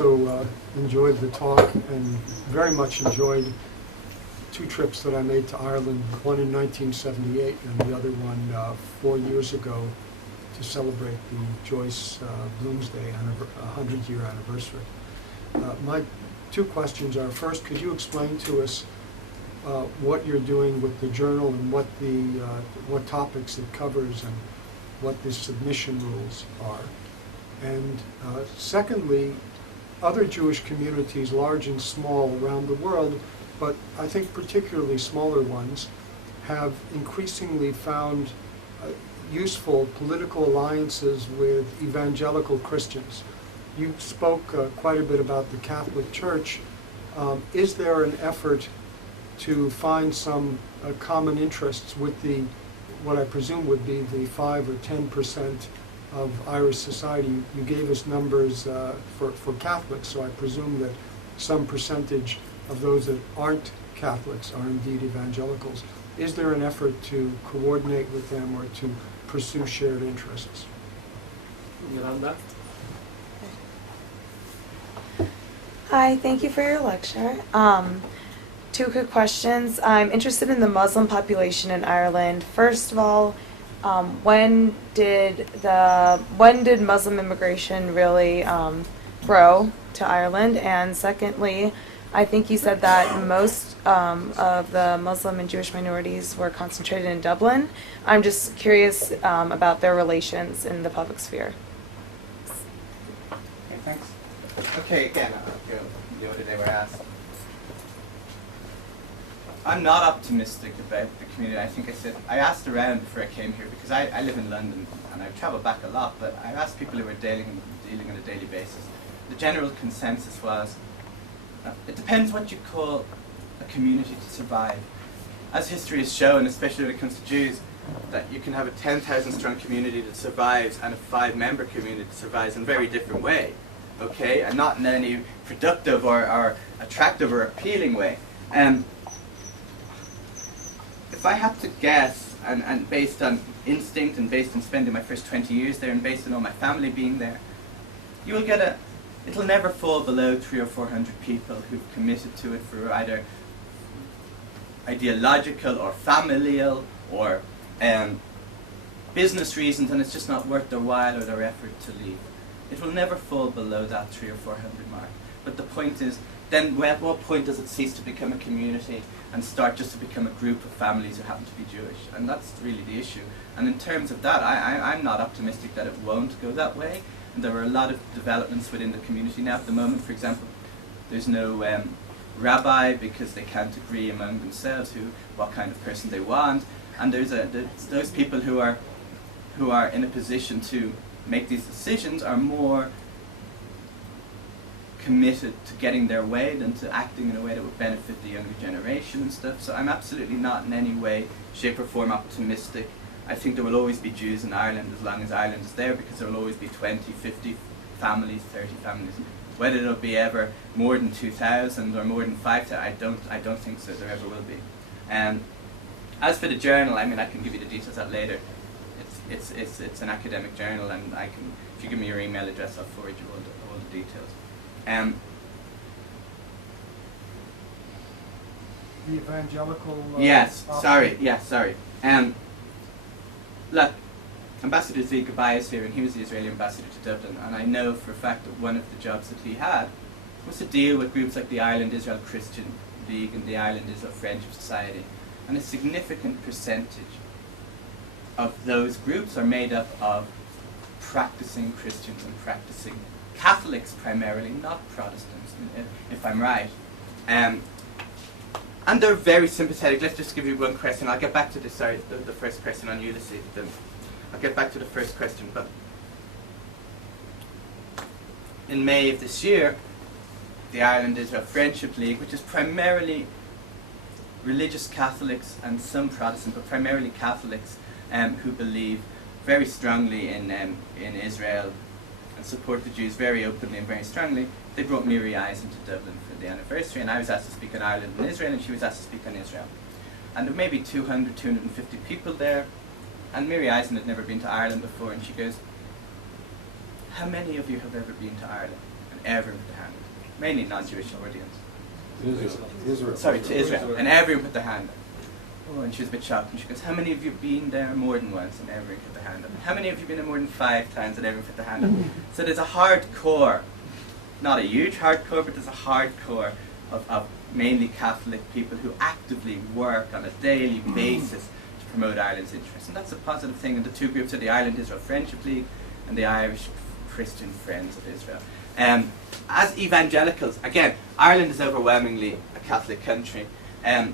also enjoyed the talk and very much enjoyed 2 trips that I made to Ireland, one in 1978 and the other one 4 years ago to celebrate the Joyce Bloomsday 100-year anniversary. My 2 questions are, first, could you explain to us what you're doing with the journal and what topics it covers and what the submission rules are? And secondly, other Jewish communities, large and small, around the world, but I think particularly smaller ones, have increasingly found useful political alliances with evangelical Christians. You spoke quite a bit about the Catholic Church. Is there an effort to find some common interests with what I presume would be the 5 or 10% of Irish society? You gave us numbers for Catholics, so I presume that some percentage of those that aren't Catholics are indeed evangelicals. Is there an effort to coordinate with them or to pursue shared interests? Yolanda? Hi, thank you for your lecture. 2 quick questions. I'm interested in the Muslim population in Ireland. First of all, when did Muslim immigration really grow to Ireland? And secondly, I think you said that most of the Muslim and Jewish minorities were concentrated in Dublin. I'm just curious about their relations in the public sphere. Okay, thanks. Okay, again, the other day were asked. I'm not optimistic about the community. I think I asked around before I came here because I live in London and I travel back a lot, but I asked people who were dealing on a daily basis. The general consensus was, it depends what you call a community to survive. As history has shown, especially when it comes to Jews, that you can have a 10,000 strong community that survives and a 5-member community that survives in a very different way, okay, and not in any productive or attractive or appealing way. If I had to guess, and based on instinct and based on spending my first 20 years there and based on all my family being there, you will get it'll never fall below 300 or 400 people who've committed to it for either ideological or familial or business reasons, and it's just not worth their while or their effort to leave. It will never fall below that 300 or 400 mark. But the point is, then at what point does it cease to become a community and start just to become a group of families who happen to be Jewish? And that's really the issue. And in terms of that, I'm not optimistic that it won't go that way. And there are a lot of developments within the community now. At the moment, for example, there's no rabbi because they can't agree among themselves what kind of person they want. And there's those people who are in a position to make these decisions are more committed to getting their way than to acting in a way that would benefit the younger generation and stuff. So I'm absolutely not in any way, shape or form optimistic. I think there will always be Jews in Ireland as long as Ireland is there, because there will always be 20, 50 families, 30 families. Whether it'll be ever more than 2,000 or more than 5,000, I don't think so. There ever will be. As for the journal, I mean, I can give you the details of that later. It's an academic journal, and I can, if you give me your email address, I'll forward you all the details. The evangelical... yes, sorry. Look, Ambassador Zeke is here, and he was the Israeli ambassador to Dublin, and I know for a fact that one of the jobs that he had was to deal with groups like the Ireland Israel Christian League and the Ireland Israel Friendship Society, and a significant percentage of those groups are made up of practicing Christians and practicing Catholics primarily, not Protestants, if I'm right. And they're very sympathetic. Let's just give you one question. I'll get back to the first question on Ulysses. I'll get back to the first question. But in May of this year, the Ireland Israel Friendship League, which is primarily religious Catholics and some Protestants, but primarily Catholics who believe very strongly in Israel and support the Jews very openly and very strongly, they brought Miri Eisen to Dublin for the anniversary, and I was asked to speak on Ireland and Israel, and she was asked to speak on Israel. And there may be 200, 250 people there, and Miri Eisen had never been to Ireland before, and she goes, "How many of you have ever been to Ireland?" And and everyone put their hand up. Mainly non-Jewish audience. Israel. Sorry, to Israel, and everyone put their hand up. Oh, and she was a bit shocked, and she goes, how many of you been there more than once? And everyone put their hand up. How many of you been there more than 5 times? And everyone put their hand up. So there's a hardcore, not a huge hardcore, but there's a hardcore of mainly Catholic people who actively work on a daily basis to promote Ireland's interests. And that's a positive thing. And the two groups are the Ireland-Israel Friendship League and the Irish Christian Friends of Israel. As evangelicals, again, Ireland is overwhelmingly a Catholic country. The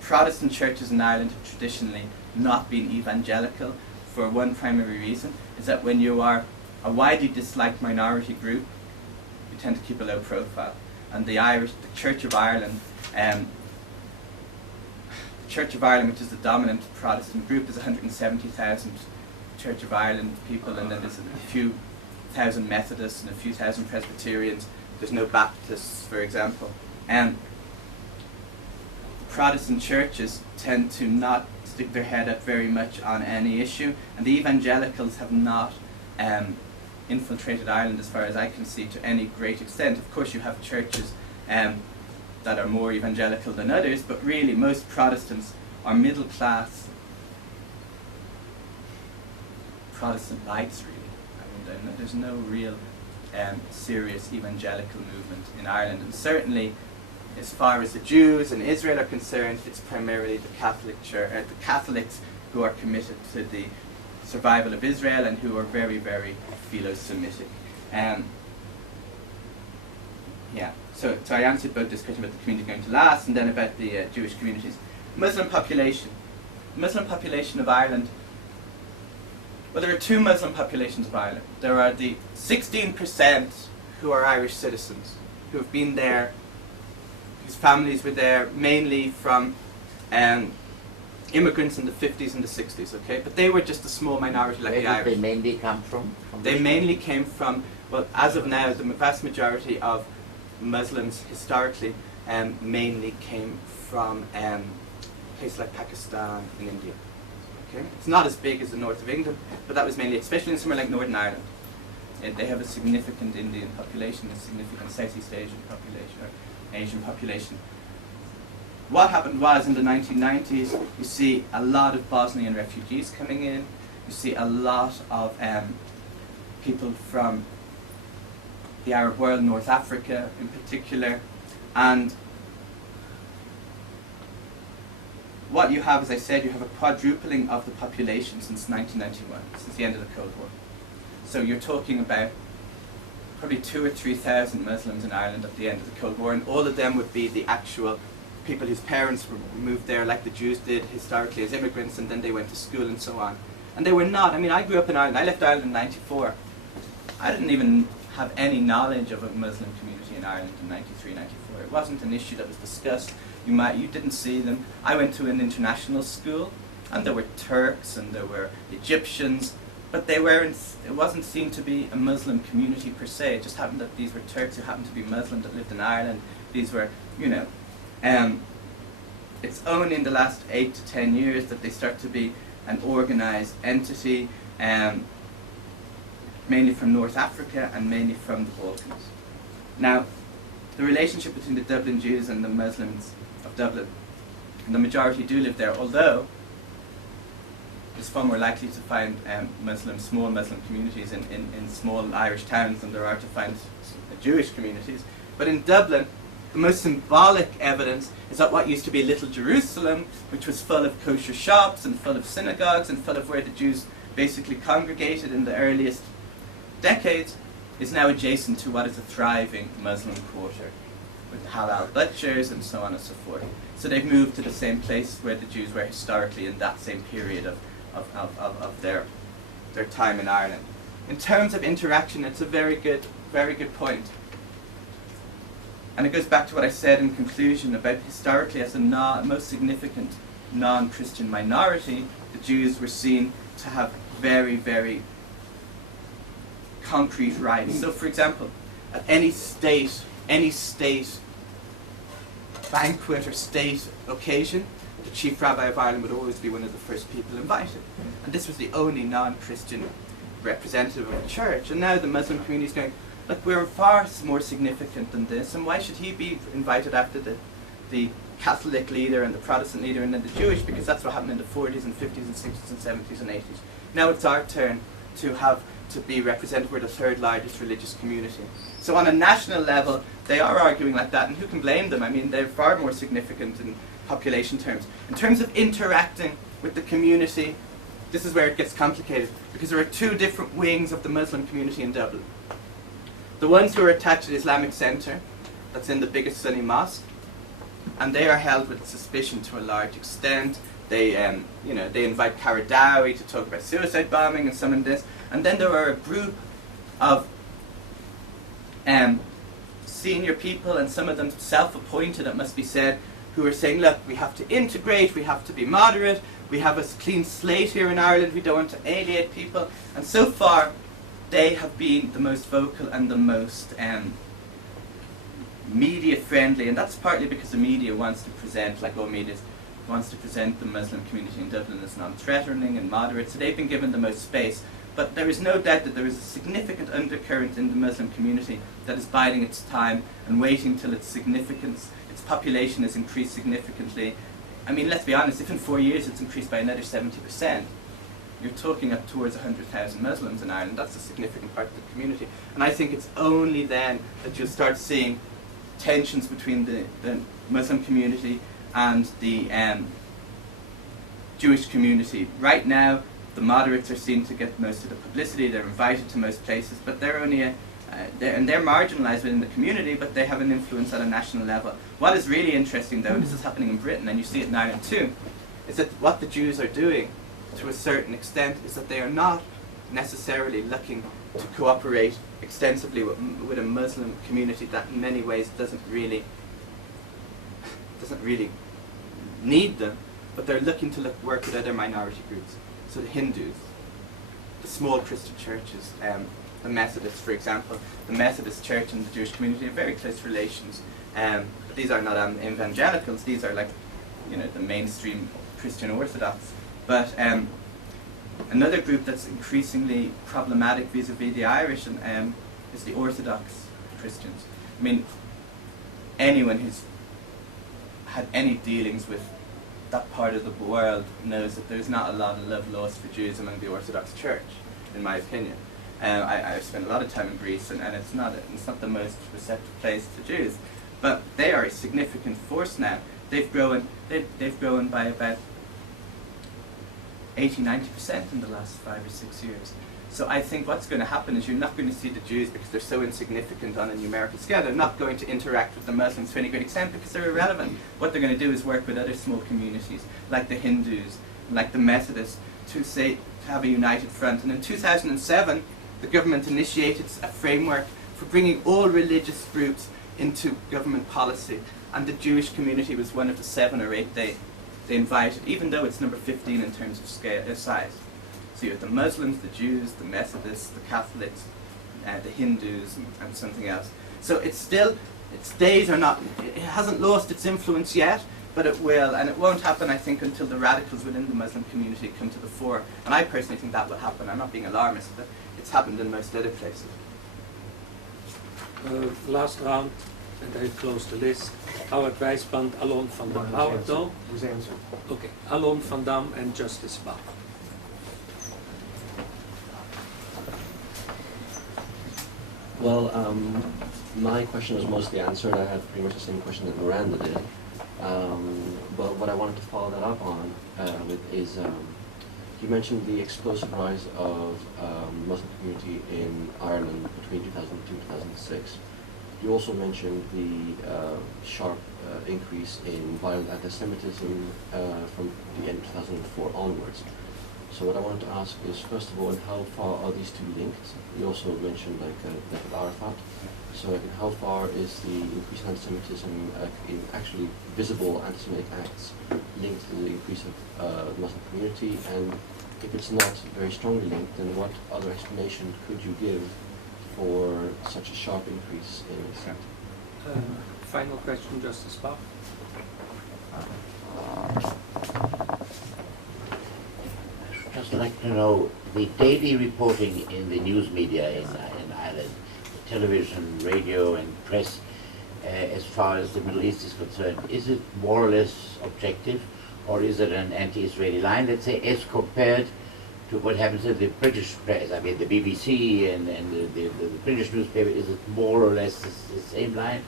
Protestant churches in Ireland have traditionally not been evangelical for one primary reason, is that when you are a widely disliked minority group, you tend to keep a low profile. And the Church of Ireland, which is the dominant Protestant group, there's 170,000 Church of Ireland people, and then there's a few thousand Methodists and a few thousand Presbyterians. There's no Baptists, for example. Protestant churches tend to not stick their head up very much on any issue, and the evangelicals have not infiltrated Ireland, as far as I can see, to any great extent. Of course, you have churches that are more evangelical than others, but really most Protestants are middle class Protestant lights, really. I mean, there's no real serious evangelical movement in Ireland, and certainly as far as the Jews and Israel are concerned, it's primarily the Catholic Church, the Catholics who are committed to the survival of Israel and who are very, very philo-Semitic. So I answered both this question about the community going to last and then about the Jewish communities. Muslim population. Muslim population of Ireland. Well, there are two Muslim populations of Ireland. There are the 16% who are Irish citizens, who have been there, whose families were there mainly from immigrants in the 50s and the 60s, okay? But they were just a small minority like the Irish. Where did they mainly come from? They mainly came from, well, as of now, the vast majority of Muslims historically mainly came from places like Pakistan and India. Okay? It's not as big as the north of England, but that was mainly, especially in somewhere like Northern Ireland. They have a significant Indian population, a significant Southeast Asian population, or Asian population. What happened was, in the 1990s, you see a lot of Bosnian refugees coming in. You see a lot of people from the Arab world, North Africa in particular, and what you have, as I said, you have a quadrupling of the population since 1991, since the end of the Cold War. So you're talking about probably 2,000 or 3,000 Muslims in Ireland at the end of the Cold War, and all of them would be the actual people whose parents were moved there like the Jews did historically as immigrants, and then they went to school and so on. And they were not, I mean, I grew up in Ireland. I left Ireland in 94. I didn't even have any knowledge of a Muslim community in Ireland in 93, 94. It wasn't an issue that was discussed. You didn't see them. I went to an international school, and there were Turks and there were Egyptians, but they weren't. It wasn't seen to be a Muslim community per se. It just happened that these were Turks who happened to be Muslim that lived in Ireland. These were, it's only in the last 8 to 10 years that they start to be an organised entity, mainly from North Africa and mainly from the Balkans. Now, the relationship between the Dublin Jews and the Muslims of Dublin, and the majority do live there, although it's far more likely to find small Muslim communities in small Irish towns than there are to find Jewish communities. But in Dublin, the most symbolic evidence is that what used to be Little Jerusalem, which was full of kosher shops and full of synagogues and full of where the Jews basically congregated in the earliest decades, is now adjacent to what is a thriving Muslim quarter with halal butchers and so on and so forth. So they've moved to the same place where the Jews were historically in that same period of their time in Ireland. In terms of interaction, it's a very good point. And it goes back to what I said in conclusion about historically as the most significant non-Christian minority, the Jews were seen to have very, very concrete rights. So for example, at any state banquet or state occasion, the Chief Rabbi of Ireland would always be one of the first people invited. And this was the only non-Christian representative of the church. And now the Muslim community is going, Like, we're far more significant than this, and why should he be invited after the Catholic leader and the Protestant leader and then the Jewish, because that's what happened in the 40s and 50s and 60s and 70s and 80s. Now it's our turn to be represented. We're the third largest religious community. So on a national level, they are arguing like that, and who can blame them? I mean, they're far more significant in population terms. In terms of interacting with the community, this is where it gets complicated, because there are two different wings of the Muslim community in Dublin. The ones who are attached to the Islamic Centre, that's in the biggest Sunni mosque, and they are held with suspicion to a large extent. They, they invite Karadawi to talk about suicide bombing and some of this. And then there are a group of senior people, and some of them self-appointed, it must be said, who are saying, look, we have to integrate, we have to be moderate, we have a clean slate here in Ireland, we don't want to alienate people. And so far, they have been the most vocal and the most media friendly, and that's partly because the media wants to present, like all media wants to present the Muslim community in Dublin as non-threatening and moderate, so they've been given the most space. But there is no doubt that there is a significant undercurrent in the Muslim community that is biding its time and waiting till its significance, its population has increased significantly. I mean, let's be honest, if in 4 years it's increased by another 70%, you're talking up towards 100,000 Muslims in Ireland. That's a significant part of the community. And I think it's only then that you'll start seeing tensions between the Muslim community and the Jewish community. Right now, the moderates are seen to get most of the publicity. They're invited to most places, but they're only they're marginalised within the community, but they have an influence at a national level. What is really interesting, though, and this is happening in Britain, and you see it in Ireland too, is that what the Jews are doing, to a certain extent, is that they are not necessarily looking to cooperate extensively with a Muslim community that in many ways doesn't really need them, but they're looking to work with other minority groups. So the Hindus, the small Christian churches, the Methodists, for example. The Methodist Church and the Jewish community have very close relations. But these are not evangelicals, these are like, the mainstream Christian Orthodox. But another group that's increasingly problematic vis-a-vis the Irish is the Orthodox Christians. I mean, anyone who's had any dealings with that part of the world knows that there's not a lot of love lost for Jews among the Orthodox Church, in my opinion. I've spent a lot of time in Greece, and it's not the most receptive place to Jews, but they are a significant force now. They've grown by about 80-90% in the last 5 or 6 years. So I think what's going to happen is you're not going to see the Jews, because they're so insignificant on a numerical scale, they're not going to interact with the Muslims to any great extent because they're irrelevant. What they're going to do is work with other small communities, like the Hindus, like the Methodists, to have a united front. And in 2007, the government initiated a framework for bringing all religious groups into government policy, and the Jewish community was one of the 7 or 8 they invited, even though it's number 15 in terms of size. So you have the Muslims, the Jews, the Methodists, the Catholics, the Hindus, and something else. So it hasn't lost its influence yet, but it will, and it won't happen, I think, until the radicals within the Muslim community come to the fore. And I personally think that will happen. I'm not being alarmist, but it's happened in most other places. Last round, and I close the list. Our advice fund, Alon van Dam. No? Was answered. Okay, Alon van Dam and Justice Bach. Well, my question was mostly answered. I had pretty much the same question that Miranda did. But what I wanted to follow that up on with is, you mentioned the explosive rise of Muslim community in Ireland between 2002 and 2006. You also mentioned the sharp increase in violent anti-Semitism from the end of 2004 onwards. So what I wanted to ask is, first of all, how far are these two linked? You also mentioned death of Arafat. So how far is the increase in anti-Semitism in actually visible anti-Semitic acts linked to the increase of the Muslim community? And if it's not very strongly linked, then what other explanation could you give for such a sharp increase in Islam? Final question, Justice Bach. Just like to know the daily reporting in the news media in Ireland television, radio, and press as far as the Middle East is concerned, is it more or less objective, or is it an anti-Israeli line, let's say, as compared to what happens in the British press? I mean, the BBC and the British newspaper, is it more or less the same line,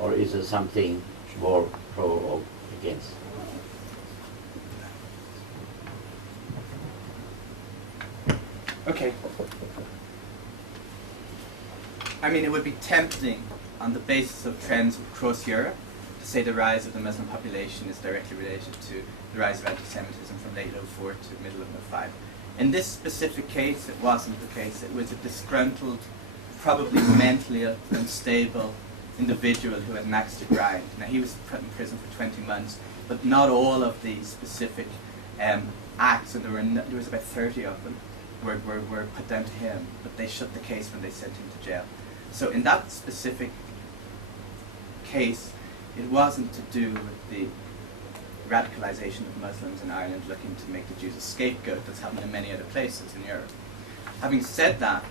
or is it something more pro or against? Okay. I mean, it would be tempting on the basis of trends across Europe to say the rise of the Muslim population is directly related to the rise of anti-Semitism from late 04 to middle of 05. In this specific case, it wasn't the case. It was a disgruntled, probably mentally unstable individual who had an axe to grind. Now, he was put in prison for 20 months, but not all of the specific acts, and there was about 30 of them, were put down to him, but they shut the case when they sent him to jail. So in that specific case, it wasn't to do with the radicalization of Muslims in Ireland looking to make the Jews a scapegoat that's happened in many other places in Europe. Having said that,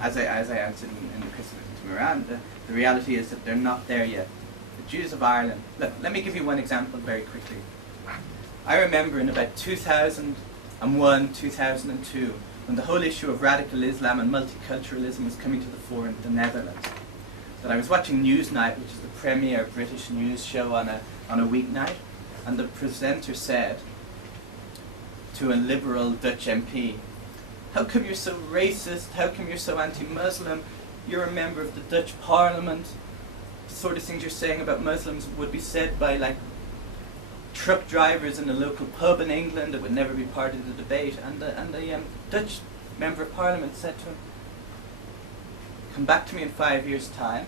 as I answered in the question to Miranda, the reality is that they're not there yet. The Jews of Ireland, let me give you one example very quickly. I remember in about 2001, 2002, when the whole issue of radical Islam and multiculturalism was coming to the fore in the Netherlands, that I was watching Newsnight, which is the premier British news show on a weeknight, and the presenter said to a liberal Dutch MP, "How come you're so racist? How come you're so anti-Muslim? You're a member of the Dutch Parliament. The sort of things you're saying about Muslims would be said by like truck drivers in a local pub in England. It would never be part of the debate." And the Dutch member of Parliament said to him, "Come back to me in 5 years' time,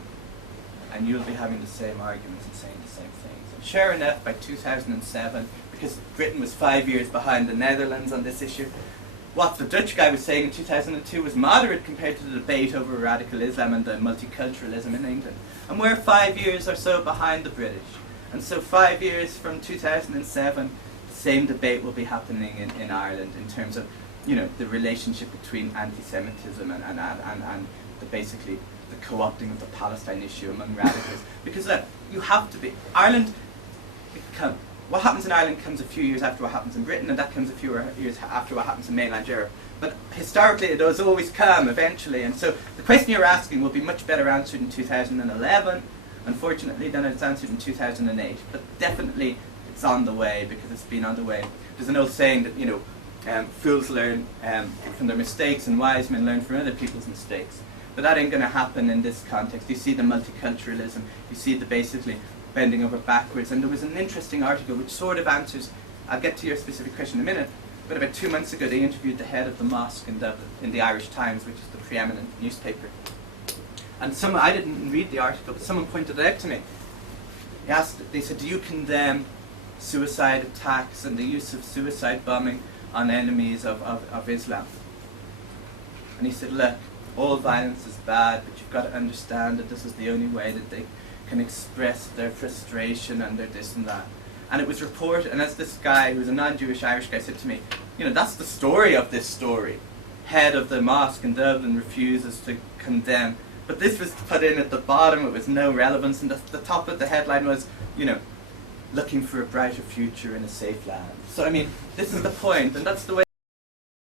and you'll be having the same arguments and saying the same things." And sure enough, by 2007, because Britain was 5 years behind the Netherlands on this issue, what the Dutch guy was saying in 2002 was moderate compared to the debate over radical Islam and the multiculturalism in England. And we're 5 years or so behind the British. And so 5 years from 2007, the same debate will be happening in Ireland in terms of, the relationship between anti-Semitism and basically the co-opting of the Palestine issue among radicals. Because you have to be, what happens in Ireland comes a few years after what happens in Britain, and that comes a few years after what happens in mainland Europe. But historically it does always come eventually, and so the question you're asking will be much better answered in 2011, unfortunately, than it's answered in 2008. But definitely it's on the way, because it's been on the way. There's an old saying that, fools learn from their mistakes and wise men learn from other people's mistakes. But that ain't going to happen in this context. You see the multiculturalism, you see the basically bending over backwards. And there was an interesting article which sort of answers, I'll get to your specific question in a minute, but about 2 months ago they interviewed the head of the mosque in Dublin, in the Irish Times, which is the preeminent newspaper. And I didn't read the article, but someone pointed it out to me. They said, "Do you condemn suicide attacks and the use of suicide bombing on enemies of Islam?" And he said, "Look, all violence is bad, but you've got to understand that this is the only way that they can express their frustration and their this and that." And it was reported, and as this guy, who was a non-Jewish Irish guy, said to me, "That's the story of this story. Head of the mosque in Dublin refuses to condemn." But this was put in at the bottom, it was no relevance, and the top of the headline was, looking for a brighter future in a safe land. So I mean, this is the point, and that's the way